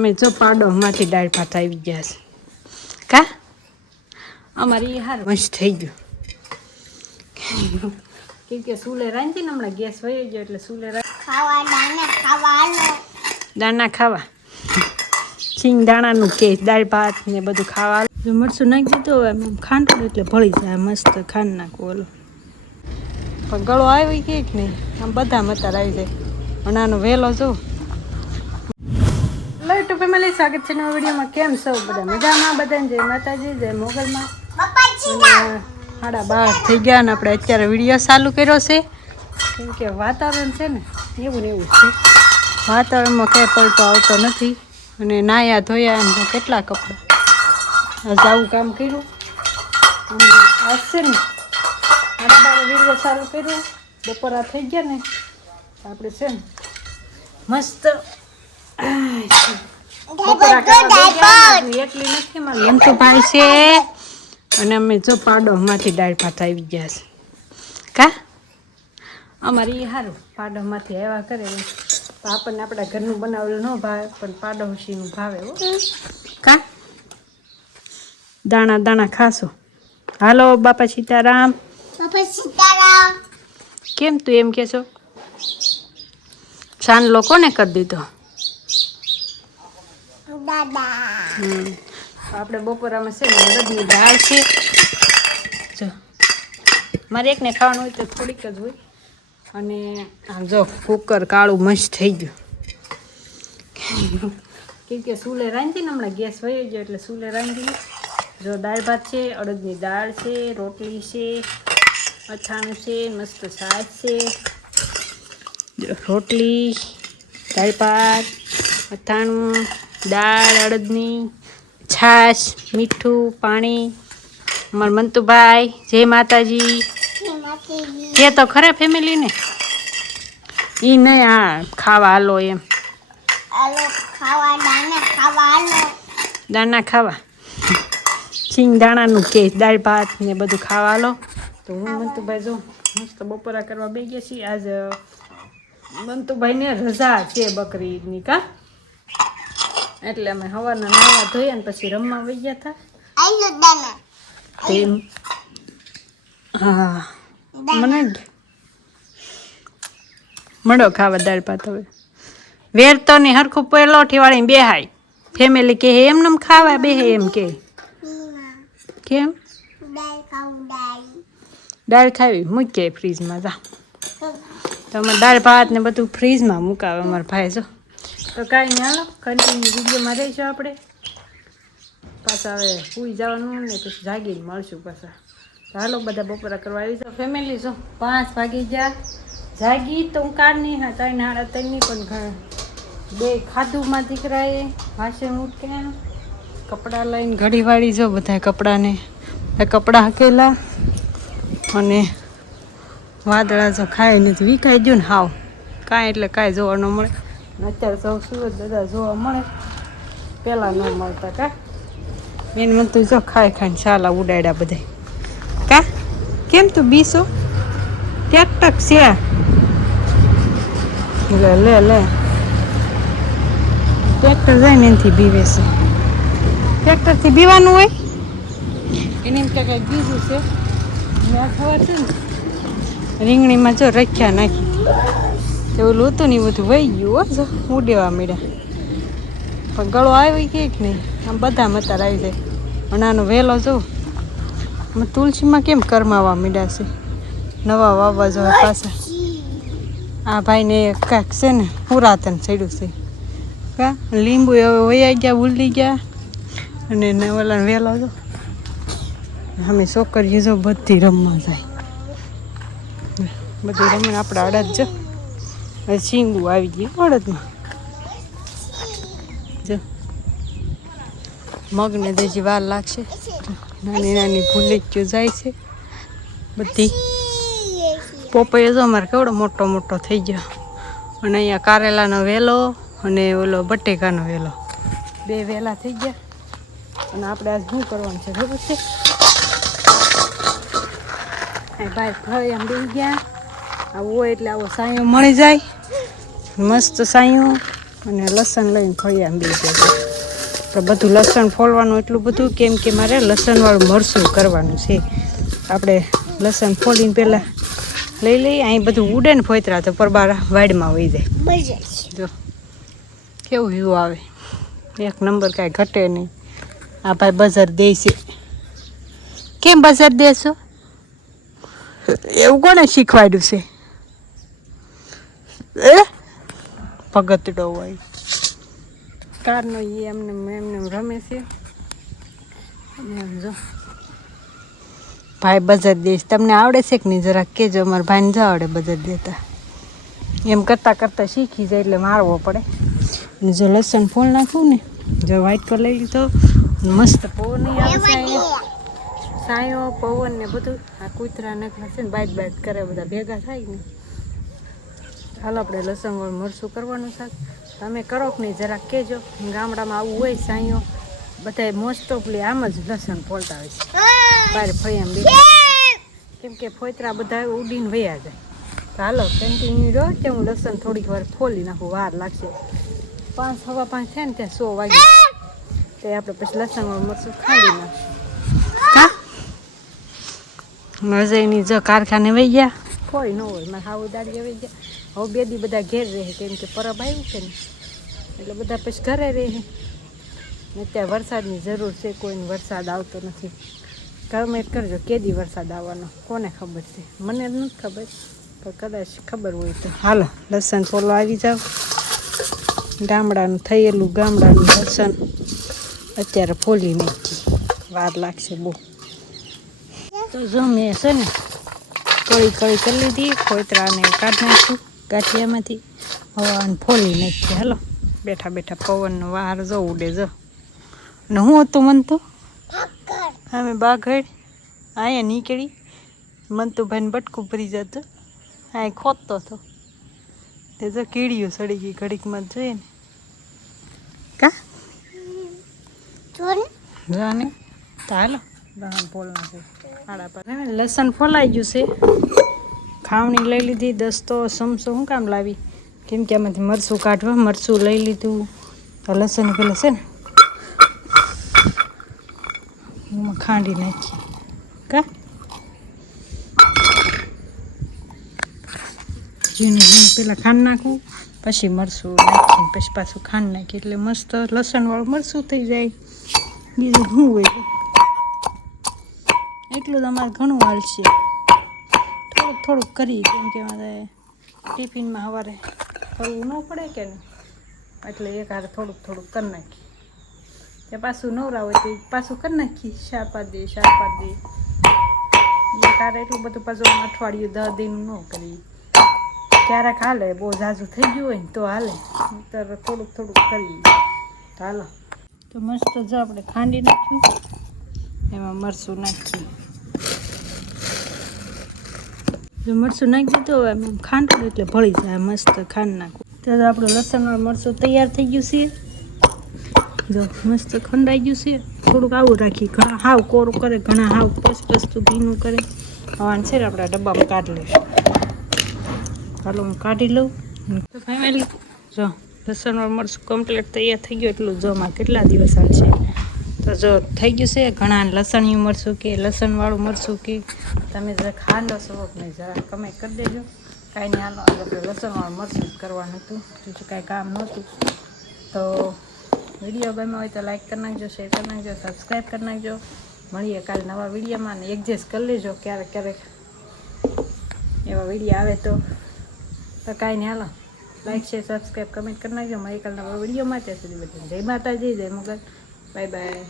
અમે જો પાડોમાંથી દાળ ભાત આવી ગયા છે કા અમારી હાર મસ્ત થઈ ગયું કેમ કે સુલે રાંધી ને હમણાં ગેસ વહી ગયો એટલે સુલે દાણા ખાવા સિંગ દાણાનું કે દાળ ભાત ને બધું ખાવા જો મરચું નાખી દીધું હવે આમ ખાંડું એટલે ભળી જાય મસ્ત ખાંડ નાખવું ઓલો પણ ગળો આવી કે નહીં આમ બધા મતાર આવી જાય અને આનો વહેલો જો યુટ્યુબ ફેમિલી સ્વાગત છે નવા વિડીયોમાં. કેમ છો બધા મજામાં? બધાને જય માતાજી, જય મોગલમાં. 12:30 થઈ ગયા ને આપણે અત્યારે વિડીયો ચાલુ કર્યો છે કેમ કે વાતાવરણ છે ને એવું ને એવું છે. વાતાવરણમાં ક્યાંય પલટો આવતો નથી અને નાયા ધોયા અને કેટલા કપડાં આજ આવું કામ કર્યું હશે ને આપણે વિડીયો ચાલુ કર્યો બપોરા થઈ ગયા ને આપણે છે ને મસ્ત એટલી નથી મારે મંતુભાઈ છે અને અમે જો પાડોમાંથી દાળ ભાત આવી ગયા છે કા અમારી સારું પાડોમાંથી આવ્યા કરે તો આપણને આપણા ઘરનું બનાવેલું ન ભાવે પણ પાડોશીનું ભાવે કા દાણા દાણા ખાશો. હાલો બાપા સીતારામ. કેમ તું એમ કહેશો? ચાંદલો કોને કરી દીધો? આપણે બપોરામાં છે ને અડદની દાળ છે જો મારે એકને ખાવાનું હોય તો થોડીક જ હોય અને આમ જો કુકર કાળું મસ્ત થઈ ગયું કેમ કે સુલે રાંધી ને હમણાં ગેસ વહી ગયો એટલે સુલે રાંધી. જો દાળ ભાત છે, અડદની દાળ છે, રોટલી છે, અથાણું છે, મસ્ત છાશ છે, રોટલી, દાળ ભાત, અથાણું, દાળ અડદની, છાશ, મીઠું, પાણી. અમારા મંતુભાઈ જય માતાજી કે તો ખરા ફેમિલી ને એ નહીં આ ખાવા હાલો એમ દાણા ખાવા સિંગ દાણાનું કે દાળ ભાત ને બધું ખાવા હાલો. તો હું મંતુભાઈ જો મસ્ત બપોરા કરવા બે ગયા છીએ. આજ મંતુભાઈને રજા છે બકરી ઈદની કા એટલે અમે સવારના નાવા ધોયા ને પછી રમવા વહી ગયા હતા. હા મને મળો ખાવા દાળ ભાત. હવે વેર તો નહીં હરખું પેલોઠી વાળી બેહાય ફેમિલી કે એમ નમ ખાવા બેહે એમ કે કેમ દાળ ખાવી મૂકીએ ફ્રીજમાં જા તો અમે દાળ ભાત ને બધું ફ્રીજમાં મુકાવે અમારા ભાઈ જો. તો કાંઈ નહીં હાલો કન્ટિન્યુ વિડીયોમાં રહીશું આપણે પાછા. હવે સુઈ જવાનું ને પછી જાગીને મળશું પાછા. તો હાલો બધા બપોરા કરવા આવી જાઓ ફેમિલી. જો 5 વાગી ગયા જાગી તો હું કાઢની 3 સાડા 3ની પણ બે ખાધુંમાં દીકરાએ વાસણ ઉઠ્યા કપડાં લઈને ઘડી વાળી જો બધા કપડાને કપડાં હકેલા અને વાદળા જો ખાય નથી વિખાઈ ગયું ને હાવ કાંઈ એટલે કાંઈ જોવા ન મળે. અત્યારે સૌ સુરત દાદા જોવા મળે પહેલાં ન મળતા કા એને મને તું જો ખાઈ ખાઈને ચાલા ઉડાડ્યા બધા કા કેમ તું બીસો ટ્રેક્ટર છે લે લે લે ટ્રેક્ટર જાય ને એનાથી બીવે છે. ટ્રેક્ટરથી બીવાનું હોય એને એમ કે કંઈક બીજું છે મેં ખબર છે ને રીંગણીમાં જો રખ્યા નાખી એવું હતું ને બધું વહી ગયું હો જો ઉડેવા મળ્યા પણ ગળો આવી કે નહીં આમ બધા મતાર આવી જાય અને આનો વહેલો જો તુલસીમાં કેમ કરમાવા મળ્યા છે નવા વાવવા જો પાછા. આ ભાઈને કાંઈક છે ને પુરાતન ચડ્યું છે કા લીંબુ હવે વયા ગયા ઉલડી ગયા અને નવલાને વહેલો જો અમે છોકરીઓ જો બધી રમવા જાય બધી રમણ આપણે અડદ જો હવે શીંગું આવી ગયું અડદમાં જો મગને દેજી વાર લાગશે. નાની નાની ભૂલી જ જાય છે બધી. પોપૈયો જો અમારે કેવડો મોટો મોટો થઈ ગયો અને અહીંયા કારેલાનો વેલો અને ઓલો બટેકાનો વેલો બે વેલા થઈ ગયા. અને આપણે આજ શું કરવાનું છે ખબર છે? ભાઈ ભાઈ આમ બેસી ગયા આવું હોય એટલે આવો સાયો મળી જાય મસ્ત સાયું અને લસણ લઈને ફળિયામાં બેસી જાય. તો બધું લસણ ફોલવાનું એટલું બધું કેમ કે મારે લસણવાળું મરચું કરવાનું છે. આપણે લસણ ફોલીને પહેલાં લઈ લઈએ. અહીં બધું ઉડે ને ફોતરા તો પરબારા વાડમાં વહી જાય. જો કેવું વ્યૂ આવે, એક નંબર કાંઈ ઘટે નહીં. આ ભાઈ બજાર દે છે. કેમ બજાર દેશો? એવું કોને શીખવાડ્યું છે? ભગતડો હોય કારનો એ એમને રમે છે. એમ જો ભાઈ બજાર દેશ તમને આવડે છે કે નહીં જરાક કહેજો. અમારા ભાઈને જ આવડે બજાર દેતા. એમ કરતાં કરતાં શીખી જાય એટલે મારવો પડે. અને જો લસણ ફોલ નાખું ને, જો વ્હાઈટ કલર લઈ લીધો, મસ્ત પવન આવે છે. સાયો પવન ને બધું આ કૂતરા નકલા છે ને બાઈટ કરે બધા ભેગા થાય ને. હાલ આપણે લસણ મરચું કરવાનું શાક. તમે કરો કે નહીં જરાક કહેજો. ગામડામાં આવું હોય સાયો બધા મોસ્ટ ઓફલી આમ જ લસણ ફોલતા હોય છે. બહાર ફળિયામાં બેઠા કેમ કે ફોતરા બધા ઉડીને વયા જાય. તો હાલો કન્ટિન્યુ રહો કે હું લસણ થોડીક વાર ફોલી નાખું. વાર લાગશે 5 સવા 5 થાય ને ત્યાં 100 વાગે તે આપણે પછી લસણ મરચું ખાલી નાખું. મજાની જો કારખાને વહી ગયા કોઈ ન હોય. મારે હાવ દાડીએ વહી ગયા. હવે 2 દી બધા ઘેર રહે કેમ કે પરબ આવ્યું છે ને એટલે બધા પછી ઘરે રહે. અત્યારે વરસાદની જરૂર છે. કોઈને વરસાદ આવતો નથી. કમેન્ટ કરજો કેદી વરસાદ આવવાનો કોને ખબર છે. મને જ નથી ખબર પણ કદાચ ખબર હોય તો હાલો લસણ ફોલો આવી જાવ. ગામડાનું થયેલું ગામડાનું લસણ અત્યારે ફોલી નાખી. વાર લાગશે બહુ. તો જો મેં છે ને કળી કરી લીધી. ફોતરાને કાઢી નાખ્યું ગાંઠિયામાંથી. હવે આને ફોલી નાખીએ. હાલો બેઠા બેઠા પવનનો વાર જો ઉડે જો. ને હું હતું મન તો અમે બાઘડ અહીંયા નીકળી. મન તો ભાઈને બટકું ભરી જતું. અહીં ખોદતો હતો તે જો કીડીઓ સડી ગઈ ઘડીકમાં જોઈએ ને. કા જાને તો હાલો ફોલના છે. આડા પર લસણ ફોલાઈ ગયું છે. ખાવણી લઈ લીધી. દસ્તો સમસો શું કામ લાવી કેમ કે આમાંથી મરચું કાઢવા. મરચું લઈ લીધું. તો લસણ પેલા છે ને એમાં ખાંડી નાખી. કા જેને પેલા ખાંડ નાખવું પછી મરચું નાખીને પછી પાછું ખાંડ નાખી એટલે મસ્ત લસણવાળું મરચું થઈ જાય. બીજું શું હોય એટલું તમારે ઘણું હાલશે. થોડુંક કરી કેમ કે મારે ટિફિનમાં સવારે કરવું ન પડે કે નહીં એટલે એક હારે થોડુંક કરી નાખી. તે પાછું નવરા હોય તો પાછું કરી નાખી. શાક દે એક હારે એટલું બધું પાછું અઠવાડિયું 10 દિન ન કરી. ક્યારેક હાલે બહુ ઝાઝું થઈ ગયું હોય ને તો હાલે. ત્યારે થોડુંક કરી હાલો. તો મસ્ત જો આપણે ખાંડી નાખ્યું. એમાં મરચું નાખીએ. જો મરચું નાખી દીધું હવે એમ ખાંડ એટલે ભળી જાય. મસ્ત ખાંડ નાખવું ત્યારે આપણું લસણવાળું મરચું તૈયાર થઈ ગયું છે. જો મસ્ત ખંડાઈ ગયું છે. થોડુંક આવું રાખી. ઘણા હાવ કોરું કરે, ઘણા હાવ પસતું ભીનું કરે. હવાને છે ને આપણે ડબ્બામાં કાઢી લઈશું. ચાલો હું કાઢી લઉં. તો ફેમિલી જો લસણવાળું મરચું કમ્પ્લીટ તૈયાર થઈ ગયું. એટલું જો માં કેટલા દિવસ હાલશે. તો જો થઈ ગયું છે. ઘણા લસણિયું મરચું કે લસણવાળું મરચું કે તમે જરા ખાંડો છો ને જરા કમેન્ટ કરી દેજો. કાંઈ નહીં હાલો આપણે લસણવાળું મરચું જ કરવાનું હતું. બીજું કાંઈ કામ નહોતું. તો વિડીયો ગમ્યો હોય તો લાઈક કરી નાખજો, શેર કરી નાખજો, સબસ્ક્રાઈબ કરી નાખજો. મળીએ કાલે નવા વિડીયોમાં. અને એડજસ્ટ કરી લેજો ક્યારેક એવા વિડીયો આવે તો કાંઈ નહીં હાલો લાઈક શેર સબસ્ક્રાઈબ કમેન્ટ કરી નાખજો. મળીએ કાલે નવા વિડીયોમાં. ત્યાં સુધી બધા જય માતાજી, જય મુગલ, બાય બાય.